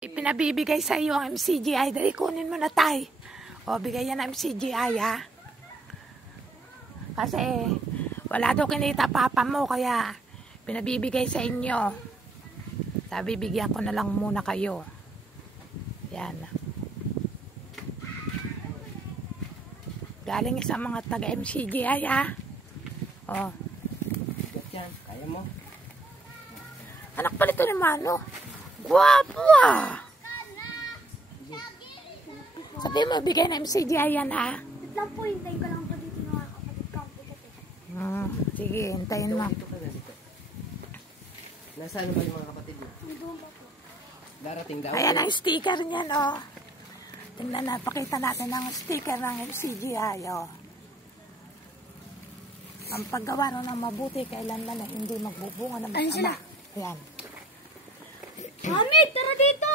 Pinabibigay sa iyo ang MCGI. Dali, kunin mo na, tay. O, bigay yan ang MCGI, ha? Kasi, wala daw kinita papa mo, kaya pinabibigay sa inyo. Sabi, bigyan ko na lang muna kayo. Yan. Galing sa mga taga-MCGI, ha? O. Yan, kaya mo. Anak pala ito naman, no? Guwapo, ah! Sabi mo, bigay na MCGI yan, ha? Wait lang po, hintayin ko lang po dito ng mga kapatid ko. Sige, hintayin mo. Dito ka na dito. Nasaan naman yung mga kapatid mo? Doon ba po? Darating daw. Ayan ang sticker niyan, oh. Tingnan na, pakita natin ang sticker ng MCGI, oh. Ang paggawa ng mabuti, kailanman na hindi magbubunga ng Ayun sila. Ayan. Mami, tara dito!